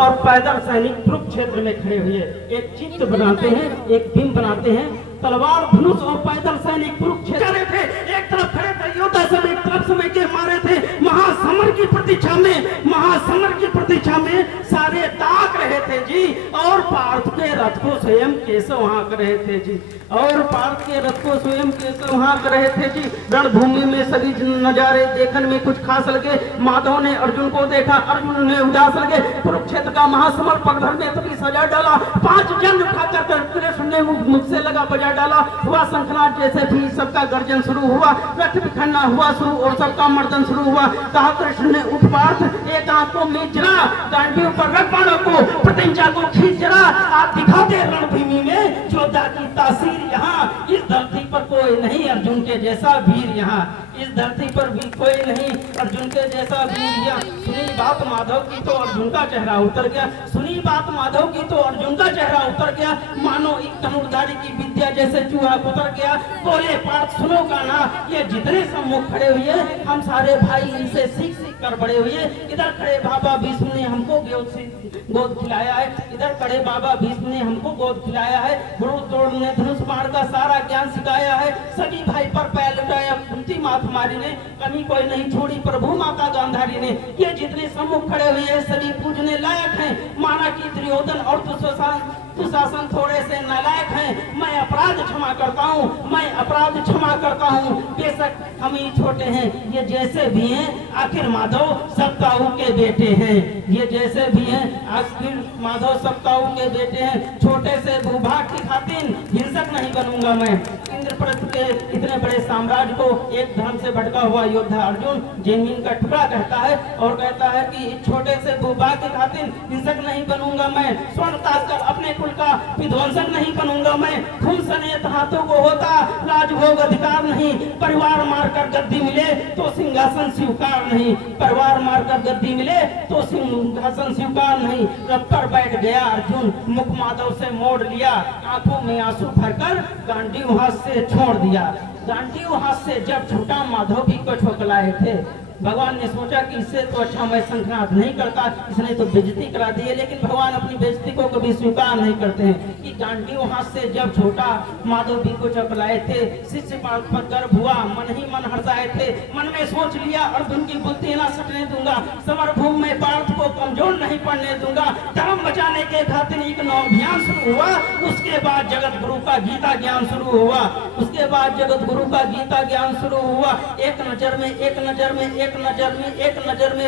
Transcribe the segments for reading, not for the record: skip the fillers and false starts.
और पैदल सैनिक कुरुक्षेत्र में खड़े हुए एक चित्र बनाते हैं, एक बिंब बनाते हैं। तलवार धनुष और पैदल सैनिक कुरुक्षेत्र थे, एक तरफ खड़े थे योद्धा, सब एक तरफ समय के मारे थे। महासमर की प्रतीक्षा में, महासमर की प्रतीक्षा में सारे ताक रहे थे जी। और पार्थ के रथ को स्वयं केशव हाँक रहे थे जी, और पार्थ के रथ को स्वयं केशव हाँक रहे थे जी। रणभूमि में सभी नजारे देखने में कुछ खास लगे। माधव ने अर्जुन को देखा, अर्जुन ने उदास लगे। कुरुक्षेत्र का महासमर पगभर में तभी सजा डाला। 5 जन उठाकर कृष्ण ने मुख से लगा बजा डाला। हुआ शंखनाद, जैसे भी सबका गर्जन शुरू हुआ। रथ बिखरना हुआ शुरू और सबका मर्दन शुरू हुआ। कहा कृष्ण ने, उठ पार्थ, एक आंखों में जरा गांडियों पर रख बाणों को, प्रतिज्ञा को खींच जरा। आप दिखा दे रणभूमि में योद्धा की तासीर। यहाँ इस धरती पर कोई नहीं अर्जुन के जैसा वीर, यहाँ इस धरती पर भी कोई नहीं अर्जुन के जैसा वीर। यहाँ सुनी बात माधव की तो अर्जुन का चेहरा उतर गया, सुनी बात माधव की तो अर्जुन का चेहरा उतर गया। मानो एक धनुर्धारी की विद्या जैसे चूहा उतर गया। बोले पार्थ सुनो गाना, ये जितने सम्मुख खड़े हुए हम सारे भाई इनसे सीख सीख कर बड़े हुए। इधर खड़े बाबा भीष्म ने हमको गोद खिलाया है, इधर खड़े बाबा भीष्म ने हमको गोद खिलाया है। गुरु द्रोण ने धनुष बाण का सारा ज्ञान सिखाया है। सभी भाई पर पैर लुटाया कुंती माता हमारी ने, कमी कोई नहीं छोड़ी प्रभु माता गांधारी ने। ये जितने सम्मुख खड़े हुए हैं सभी पूजने लायक हैं। माना कि दुर्योधन और दुशासन थोड़े से नालायक हैं। मैं अपराध क्षमा करता हूँ, मैं अपराध क्षमा करता हूँ। बेशक हम ही छोटे हैं, ये जैसे भी हैं आखिर माधव सप्ताहु के बेटे हैं। ये जैसे भी हैं आखिर माधव सप्ताहु के बेटे हैं। छोटे से भूभाग की खातिर हिंसक नहीं बनूंगा मैं। इंद्रप्रस्थ के इतने बड़े साम्राज्य को एक धर्म से भटका हुआ योद्धा अर्जुन जमीन का टुकड़ा कहता है और कहता है कि छोटे से भूभाग की खातिर हिंसक नहीं बनूंगा मैं। स्वर्ण ताक कर अपने कुल का विध्वंसक नहीं बनूंगा मैं। खून सनेत हाथों को होता राजभोग अधिकार नहीं। परिवार मारकर गद्दी मिले तो सिंहासन स्वीकार नहीं। परिवार मारकर गद्दी मिले तो सिंहासन स्वीकार नहीं। रथ पर बैठ गया अर्जुन, मुख माधव से मोड़ लिया। आंखों में आंसू भरकर गांडीव हाथ से छोड़ दिया। गांडीव हाथ से जब छूटा माधव भी को ठोकलाए थे। भगवान ने सोचा कि इससे तो अच्छा मैं शंखनाद नहीं करता, इसने तो बेइज्जती करा दी है। लेकिन भगवान अपनी बेइज्जती को कभी स्वीकार नहीं करते हैं कि गांडीव हाथ से जब छोटा माधव भी को चकलाए थे। शिष्य पर गर्व हुआ, मन ही मन हर्षाए थे। मन में सोच लिया अर्जुन की बुद्धि ना सटने दूंगा। समरभूमि में पार्थ को कमजोर नहीं पड़ने दूंगा। धर्म बचाने के खातिर एक नौ अभियान शुरू हुआ। उसके बाद जगत गुरु का गीता ज्ञान शुरू हुआ। उसके बाद जगत गुरु का गीता ज्ञान शुरू हुआ। एक नजर में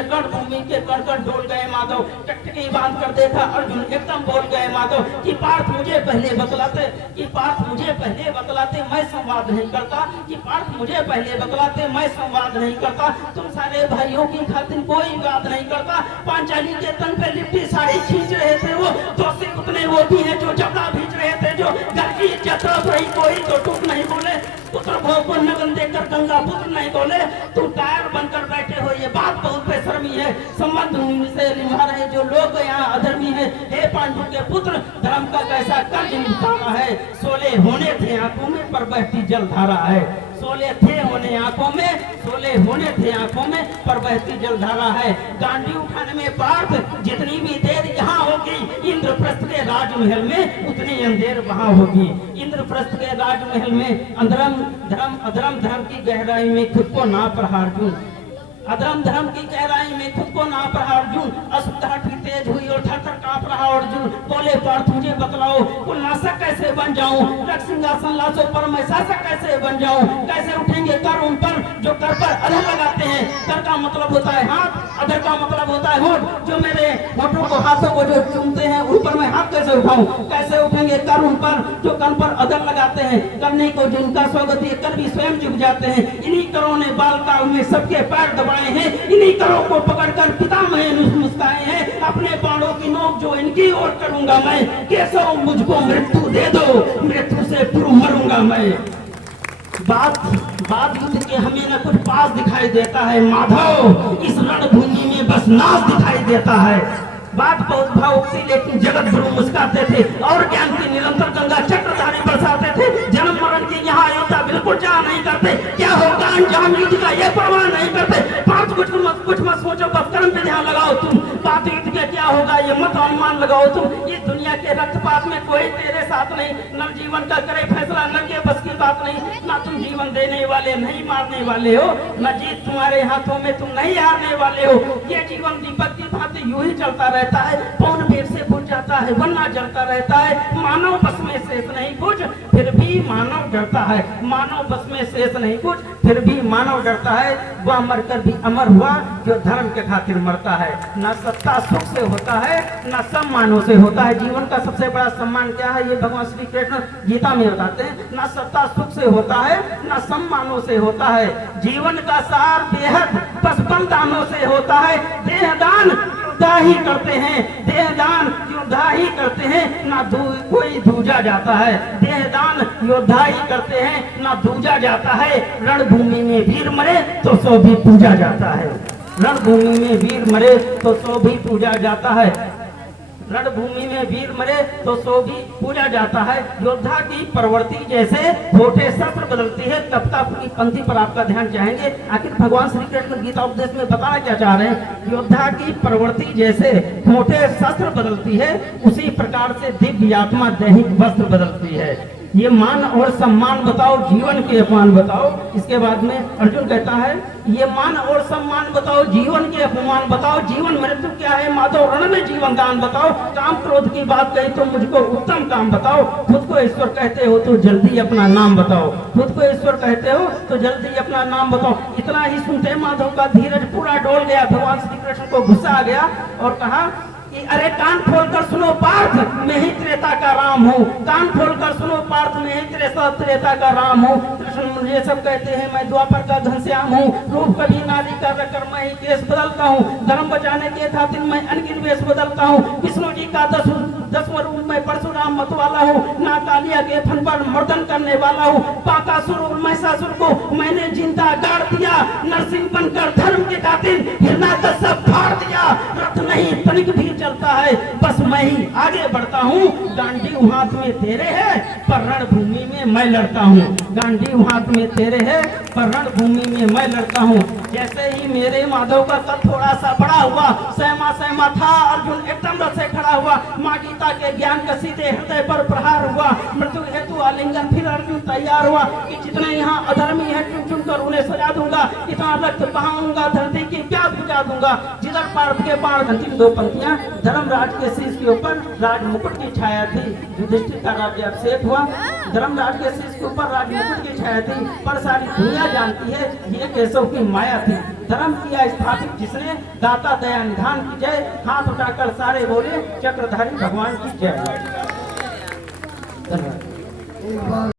रणभूमि के कण डोल गए माधव। टकटकी बांध कर देखा अर्जुन, एकदम बोल गए माधव कि पार्थ मुझे पहले बतलाते, कि पार्थ मुझे पहले बतलाते मैं संवाद नहीं करता, कि पार्थ मुझे पहले बतलाते मैं संवाद नहीं करता। तुम सारे भाइयों की खातिर कोई बात नहीं करता। पांचाली के तन पे लिपटी साड़ी खींच रहे थे वो। दोषी उतने वो भी है जो जबड़ा भींच रहे थे, जो घर की इज्जत रही कोई तो टूट नहीं बोले। पुत्र भोग को नगन देकर गंगा पुत्र नहीं बोले। तुम टायर बनकर बैठे हो, ये बात बहुत बेशर्मी है। संबंध से निभा रहे जो लोग यहाँ अधर्मी है। हे पांडु के पुत्र, धर्म का कैसा कर्ज निभाना है। सोले होने थे आंखों में पर बहती जलधारा है। सोले थे होने आंखों में, सोले होने थे आंखों में पर बहती जलधारा है। गांडी उठाने में पार्थ जितनी भी देर यहाँ होगी, इंद्रप्रस्थ के राजमहल में उतनी अंधेर वहाँ होगी। इंद्रप्रस्थ के राजमहल में अधर्म धर्म की गहराई में खुद को नाप रहा अर्जुन। अधर्म धर्म की गहराई में खुद को नाप रहा अर्जुन। असुविधा भी तेज हुई और थर थर कांप रहा अर्जुन। बोले पार्थ मुझे बतलाओ, कुलनाशक कैसे बन जाऊं? रक्त सिंहासन लाशों पर मैं शासक कैसे बन जाऊं? कैसे उठेंगे कर उन पर जो कर पर अधर लगाते हैं? कर का मतलब होता है हाथ, अधर का मतलब होता है होठ। जो मेरे होठों को हाथों को जो चूमते हैं उन पर मैं हाथ कैसे उठाऊं? कैसे उठेंगे कर उन पर जो कन पर अधर लगाते हैं? करने को जिनका स्वागत ये कर भी स्वयं झुक जाते हैं। इन्हीं करों ने बाल काल में सबके पैर दबाए हैं। इन्हीं करों को पकड़कर पितामह मुस्काए हैं। अपने बाणों की नोक जो इनकी ओर करूंगा मैं। केशव मुझको मृत्यु दे दो, मृत्यु से पूर्व मरूंगा मैं। बात युद्ध के हमें न कुछ पास दिखाई देता है माधव, इस रणभूमि में बस नाश दिखाई देता है। बात बहुत भावुक थी लेकिन जगत गुरु मुस्कुराते थे और ज्ञान की निरंतर गंगा चक्रधारी बरसाते थे। जन्म मरण की यहाँ योद्धा बिल्कुल चाह नहीं करते। क्या होगा अंजाम युद्ध का ये परवाह नहीं करते। बात कुछ मत सोचो, बस कर्म पे ध्यान लगाओ तुम। बात युद्ध के क्या होगा ये मत अनुमान लगाओ तुम। इस दुनिया के रक्तपात में कोई तेरे साथ नहीं, न जीवन का करे फैसला, न के बस की बात नहीं। ना तुम जीवन देने वाले नहीं मारने वाले हो, न जीत तुम्हारे हाथों में तुम नहीं हारने वाले हो। ये जीवन दीपक की भांति यूं ही चलता रहता है, पौन बेर से बुझ जाता है वरना जलता रहता है। मानव बस में शेष नहीं कुछ, फिर भी मानव डरता है। मानव बस में शेष नहीं कुछ, फिर भी मानव डरता है। वह मरकर भी अमर हुआ जो धर्म के खातिर मरता है। न सत्ता सुख से होता है, न सम्मानों से होता है। जीवन का सबसे बड़ा सम्मान क्या है, ये भगवान श्री कृष्ण गीता में बताते हैं। न सत्ता सुख से होता है, न सम्मानों से होता है। जीवन का सार बेहद बस बलिदानों से होता है। देहदान योद्धा ही करते हैं, देहदान योद्धा ही करते हैं, ना कोई दूजा जाता है। देहदान योद्धा ही करते हैं, ना दूजा जाता है। रणभूमि में वीर मरे तो सौ भी पूजा जाता है। रणभूमि में वीर मरे तो सौ भी पूजा जाता है। रणभूमि में वीर मरे तो सो भी पूजा जाता है। योद्धा की प्रवृत्ति जैसे छोटे शस्त्र बदलती है। कविता की पंक्ति पर आपका ध्यान चाहेंगे। आखिर भगवान श्री कृष्ण गीता उपदेश में बताना क्या चाह रहे हैं। योद्धा की प्रवृत्ति जैसे छोटे शस्त्र बदलती है, उसी प्रकार से दिव्य आत्मा दैहिक वस्त्र बदलती है। ये मान और सम्मान बताओ, जीवन के अपमान बताओ। इसके बाद में अर्जुन कहता है ये मान और सम्मान बताओ, जीवन के अपमान बताओ। जीवन मृत्यु क्या है, माधव रण में जीवन दान बताओ। काम क्रोध की बात कही तो मुझको उत्तम काम बताओ। खुद को ईश्वर कहते हो तो जल्दी अपना नाम बताओ। खुद को ईश्वर कहते हो तो जल्दी अपना नाम बताओ। इतना ही सुनते माधव का धीरज पूरा डोल गया। भगवान श्री कृष्ण को गुस्सा आ गया और कहा कि अरे कान खोलकर सुनो पार्थ, मैं ही त्रेता का राम हूँ। कान खोलकर सुनो पार्थ, मैं ही त्रेता का राम हूँ। कृष्ण मुझे सब कहते हैं मैं द्वापर का घनश्याम हूँ। रूप कभी नारी का रखकर मैं ही केस बदलता हूँ। धर्म बचाने के खातिर मैं अनगिन वेश बदलता हूँ। विष्णु जी का 10वां रूप में परशुराम मत वाला हूँ। ना कालिया के फन पर मर्दन करने वाला हूँ। पाकासुर और महिषासुर को मैंने जिंदा गाड़ दिया। नरसिंह बनकर धर्म के खातिर हिरणाकश्यप सब फाड़ दिया। रथ नहीं तनिक भी चलता है, बस मैं ही आगे बढ़ता हूँ। गांडी हाथ में तेरे है, पर रणभूमि में मैं लड़ता हूँ। गांडी हाथ में तेरे है, पर रणभूमि में मैं लड़ता हूँ। जैसे ही मेरे माधव का कद थोड़ा सा बड़ा हुआ, सहमा था अर्जुन एकदम रथ से खड़ा हुआ। माँ गीता के ज्ञान का सीधे हृदय पर प्रहार हुआ। मृत्यु हेतु आलिंगन फिर अर्जुन तैयार हुआ कि जितने यहाँ अधर्मी है चुन चुन कर उन्हें सजा दूंगा। इतना रक्त बहाऊंगा, धरती की प्यास बुझा दूंगा। जिधर पार्थ के बाण, अंतिम दो पंक्तियां। धर्मराज के शीश के ऊपर राज मुकुट की छाया थी। युधिष्ठिर का राज्य अभिषेक हुआ। धर्मराज के शीश के ऊपर राज मुकुट की छाया थी, पर सारी दुनिया जानती है ये केशव की माया थी। धर्म किया स्थापित जिसने, दाता दया निधान की जय। हाथ उठाकर सारे बोले चक्रधारी भगवान की जय। धन्यवाद।